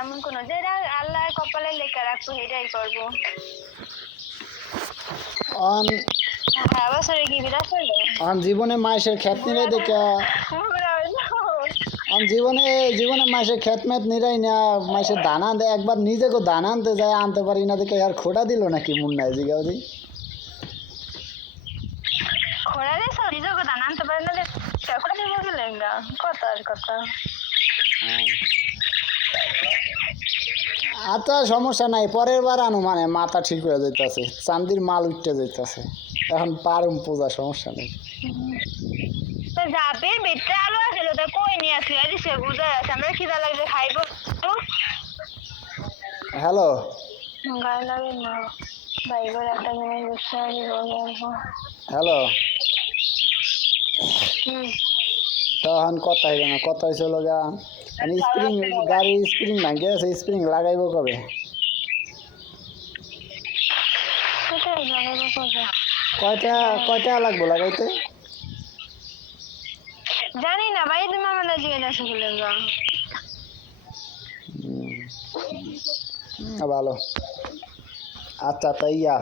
এমন কোনো যেটা আল্লাহ কপালে লেখা রাখব এটাই করব। অন হ্যাঁ বছরে কি বিরাট অন জীবনে মাসের খ্যাত নিলে দেখা। অন জীবনে জীবনে মাসের খ্যাত ম্যাত নিরাই না। মাসের দানা আনতে একবার নিজেকে দানা আনতে যায় আনতে পারি না দেখে আর খোটা দিল নাকি মুন্নায় জিগাও দি কথা আর কথা। আচ্ছা সমস্যা নাই পরের বার আনো মানে মাথা ঠিক হয়ে যাইতেছে চান্দির মাল উঠতে যাইতেছে। এখন পারুম পূজা সমস্যা নেই। তো যাবে বেটে আলু আছিল তো কই নিয়ে আসলি সে বুঝাই আছে আমরা খিদা লাগলে খাইবো। হ্যালো? গায়ে লাগে না। বাইবের একটা জিনিস বুঝতে পারি হ্যালো? হুম। তখন কথা হইল না কথা হয়েছিল গা মানে স্প্রিং গাড়ির স্প্রিং ভাঙে আছে স্প্রিং লাগাইব কবে? কয়টা কয়টা লাগবো লাগাইতে? জানি না ভাই তুমি আমাদের জিজ্ঞেস হুম, ভালো। আচ্ছা তাই ইয়া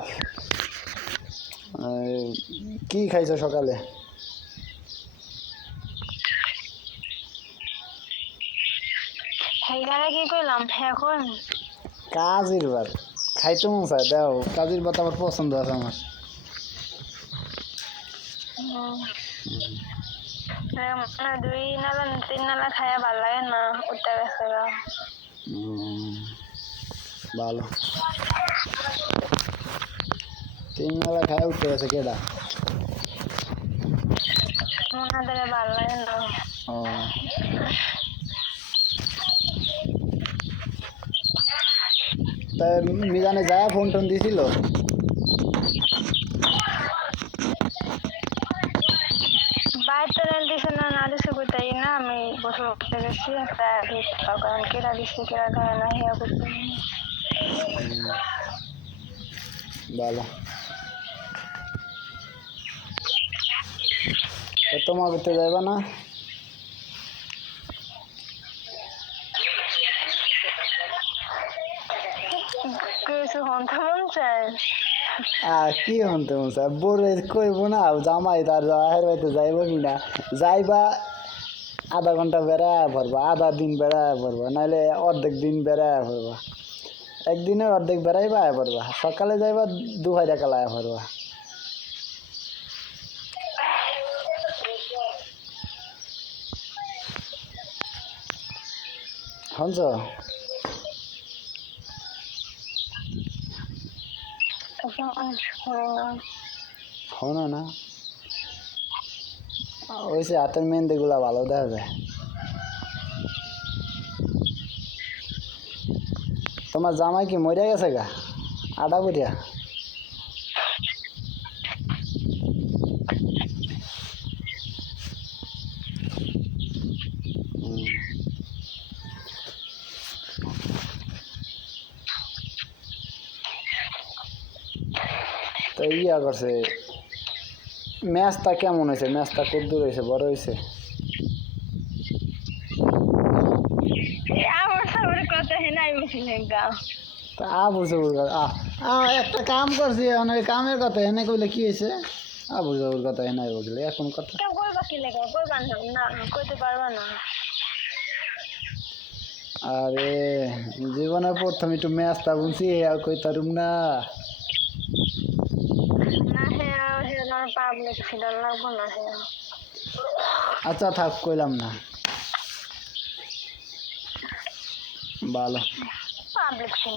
কি খাইছো সকালে? সেইখানে কি করলাম এখন কাজির ভাত। খাইতে মন চায় দেও। কাজির ভাত আমার পছন্দ আছে আমার মানে দুই নালা তিন নালা খাইয়া ভালো লাগে না উঠতে গেছে ভালো। তিন বেলা খাই উঠতে গেছে কেডা মনে ভালো লাগে না। তা মিজানে যায় ফোন টোন দিছিল বাইর তো রেল দিছে না না দিছে কোথায় না আমি বসে উঠতে গেছি একটা কারণ কেরা দিছে কেরা দেয় না হিয়া করতে ভালো তা তোমার করতে যাইবা না কিছু হন্তা চায় কি হতে মন স্যার? বলে কইব না জামাই তার জাহের বাড়িতে যাইব কি না? যাইবা আধা ঘণ্টা বেড়ায় পড়বা, আধা দিন বেড়ায় পড়বা নাহলে অর্ধেক দিন বেড়ায় পড়বা। একদিনের অর্ধেক বেড়াইবা আয় পড়বা, সকালে যাইবা দু হাজার টাকা লায় পড়বা। হঞ্চ শোনো না। ওই সে হাতের মেহেন্দিগুলা ভালো দেখা তোমার জামাই কি মরে গেছে গা? আডা বুড়িয়া তো ইয়া করছে। ম্যাচটা কেমন হয়েছে? ম্যাচটা খুব দূর হয়েছে? বড় হয়েছে? তা বুঝে একটা কাম করছি অনেক কামের কথা এনে কইলে কি হয়েছে? আ বুঝে কথা এনে বুঝলে এখন কথা। আরে জীবনের প্রথম একটু ম্যাচটা বুঝছি আর কই তারুম না না। হে পাবলিক ছিল লাগবো না আচ্ছা থাক কইলাম না। ভালো। পাবলিক ছিল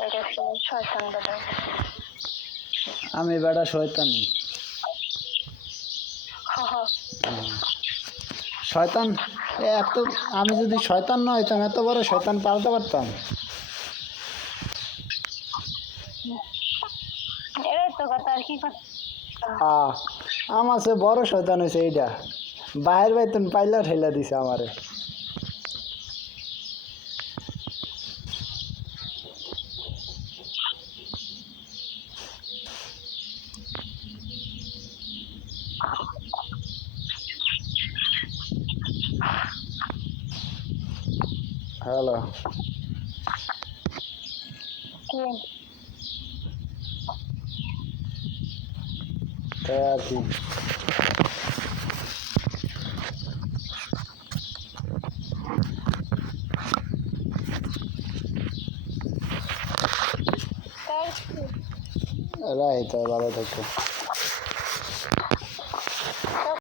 শয়তান বেটা আমি বেটা শয়তানি। শয়তান? এত আমি যদি শয়তান না হইতাম এত বড় শয়তান পাল্টে পারতাম। এটাই তো কথা আর কি কথা আমার সে বড় শয়তান হয়েছে এইটা বাহির বাইতুন পাইলা ঠেলা দিছে আমারে। হ্যালো। কি তাই আর কি